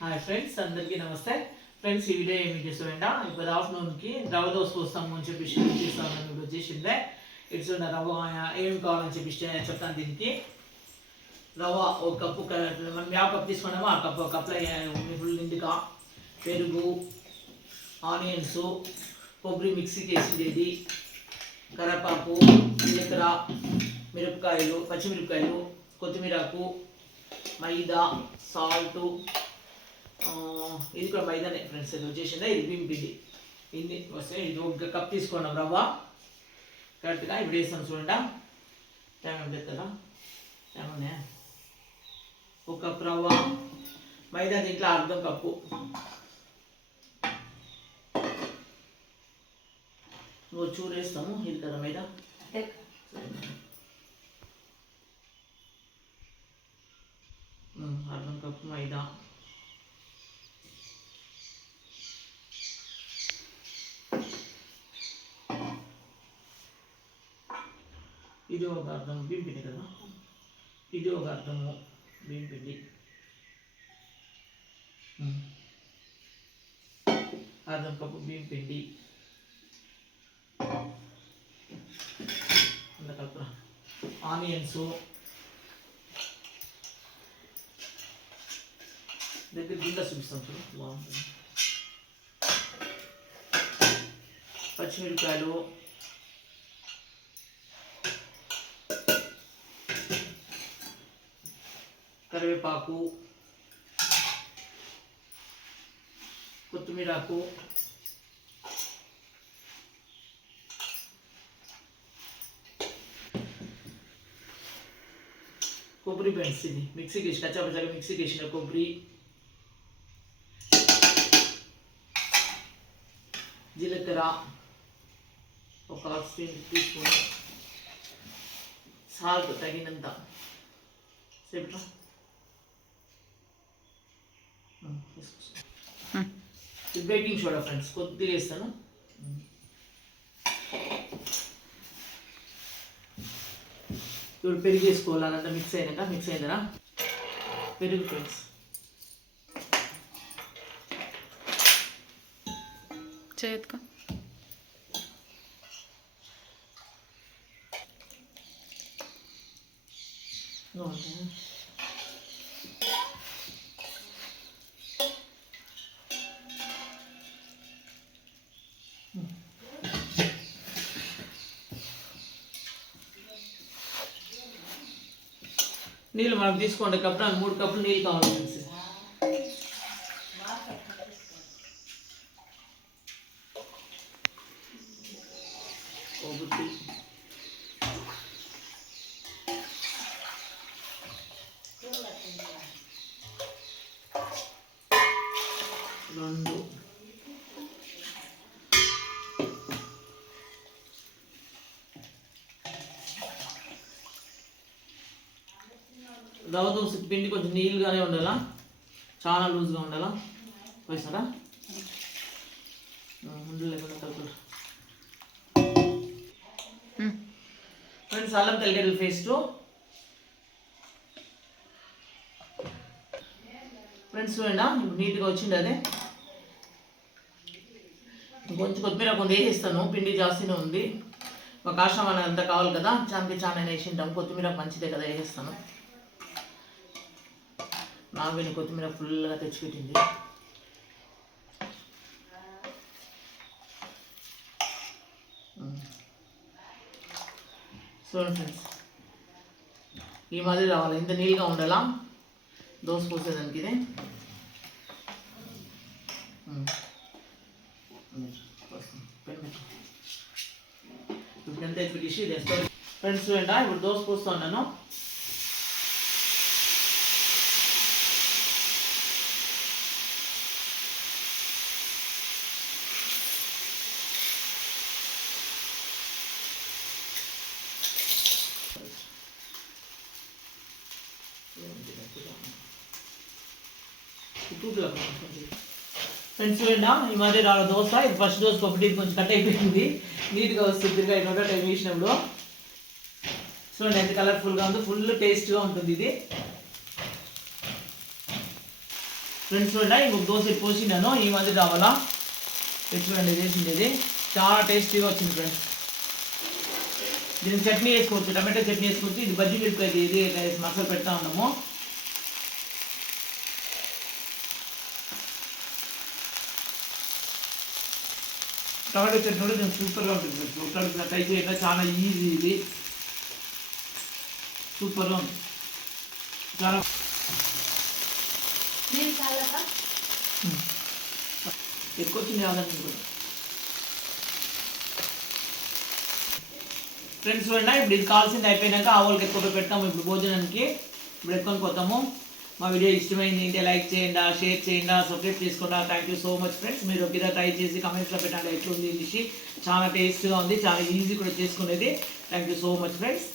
Hi friends అందరికీ నమస్తే. Friends ఈ వీడియో ఏమి చేస్తామంట ఇప్పుడు ఆఫ్టర్నూన్కి రవ్వ దోశ పోస్తాము అని చెప్పి చేస్తామని ఇప్పుడు వచ్చేసిందే ఇట్స్ ఉన్న రవ్వ ఏం కావాలని చెప్పి చెప్తాను దీనికి. రవ్వ ఒక కప్పు మనం ಯಾವ కప్ తీసుకున్నామో? ఆ కప్పు కప్లో ఫుల్ నిండుగా పెరుగు ఆనియన్స్ కొబ్బరి మిక్సీకి వేసిండేది కరపాకు జీలకర్ర మిరపకాయలు పచ్చిమిరపకాయలు కొత్తిమీరకు మైదా సాల్టు ఇది కూడా మైదానే ఫ్రెండ్స్ ఇది వచ్చేసిందా? ఇది పిండి ఇది వస్తే ఇది ఒక కప్ తీసుకున్నాం రవ్వ. కరెక్ట్గా ఇప్పుడు వేస్తాం చూడండి. టైం లేదు కదా టైం ఉన్నాయా ఒక కప్ రవ్వ. మైదా దీంట్లో అర్ధం కప్పు. నువ్వు చూరు వేస్తాము. ఇది కదా మైదా? అర్ధం కప్పు మైదా. ఇది ఒక అర్థం బియ్యం పిండి కదా ఇది ఒక అర్థము బియ్యం పిండి ఉమ్. అర్ధం కప్పు బియ్యం పిండి అంత కలుపురా ఆనియన్స్ దగ్గర గిన్నె చూపిస్తాం చూడు బాగుంటుంది పచ్చిమిరపకాయలు కరివేపాకు కొత్తిమీరాకు కొబ్బరి బెండ్స్ ఇది మిక్సీకి వేసి కచ్చాపచ్చాగా మిక్సీకి వేసిన కొబ్బరి జీలకర్ర ఒక హాఫ్ స్పూన్ తీసుకుని సాల్ట్ తగినంత సేపట్రా ఇది బేకింగ్ సోడా ఫ్రెండ్స్ కొద్దిగా వేస్తాను. ఇప్పుడు పెరుగు వేసుకోవాలి అదంతా మిక్స్ అయినాక మిక్స్ అయినరా పెరుగు ఫ్రెండ్స్ చేయొద్దుకో నీళ్ళు మనం తీసుకోండి కప్పు నాకు మూడు కప్పులు నీళ్ళు కావాలి ఫ్రెండ్స్. ఒకటి రవ్వ దోశ పిండి కొంచెం నీళ్ళుగానే ఉండాలా? చాలా లూజ్గా ఉండాలా? వేసారా ఉండలు లేకుండా కలుపులు ఫ్రెండ్స్ అల్లం తెల్లగడ్డల పేస్ట్ ఫ్రెండ్స్ చూడండి నీట్గా వచ్చింది అదే. కొంచెం కొత్తిమీర కొంత వేసేస్తాను పిండి జాస్తినే ఉంది. ఒక ఆశ్రమం అంతా కావాలి కదా చానికి చాలా వేసింటాం కొత్తిమీర మంచిదే కదా వేసేస్తాను. నావిని కొత్తిమీర ఫుల్గా తెచ్చిపెట్టింది. చూడండి ఫ్రెండ్స్. ఈ మాదిరి రావాలి. ఇంత నీళ్ళగా ఉండాలా? దోశ పోసేదానికి ఇది. ఇప్పుడు ఎంత పెట్టేసి ఫ్రెండ్స్ చూడండి ఇప్పుడు దోశ పోస్తున్నాను ఫ్రెండ్స్ చూడండి ఈ మధ్య రాళ్ళ దోశ ఇది ఫస్ట్ దోశ ఒకటి కొంచెం కట్ అయిపోయింది నీట్గా వస్తుంది తిరిగా టైం వేసినప్పుడు చూడండి ఎంత కలర్ఫుల్గా ఉందో ఫుల్ టేస్ట్గా ఉంటుంది ఇది ఫ్రెండ్స్ చూడండి ఇంకొక దోశ పోసినాను ఈ మధ్య కావాలా ఇది చూడండి చేసింది ఇది చాలా టేస్టీగా వచ్చింది ఫ్రెండ్స్ దీనికి చట్నీ వేసుకోవచ్చు టమాటో చట్నీ వేసుకోవచ్చు ఇది బజ్జీ మిరపకాయ ఇది మసాలా పెడతా ఉన్నాము టమాటో చట్నీ కూడా దీనికి సూపర్గా ఉంటుంది. ఫ్రెండ్స్ ఒకసారి ట్రై చేయండి చాలా ఈజీ ఇది. సూపర్గా ఉంది. చాలా నేను చాలా ఎక్కువ వచ్చింది కాదండి కూడా ఫ్రెండ్స్ చూడండి ఇప్పుడు ఇది కావాల్సింది అయిపోయినాక ఆవులకి ఎక్కువ పెడతాము ఇప్పుడు భోజనానికి ఇప్పుడు ఎక్కువ పోతాము. మా వీడియో ఇష్టమైంది అంటే లైక్ చేయండి షేర్ చేయండి సబ్స్క్రైబ్ చేసుకోండి thank you so much friends మీరు ఒకసారి ట్రై చేసి కమెంట్స్లో పెట్టండి. ఎట్లుంది డిష్ చాలా టేస్ట్గా ఉంది చాలా ఈజీ కూడా చేసుకునేది. Thank you so much friends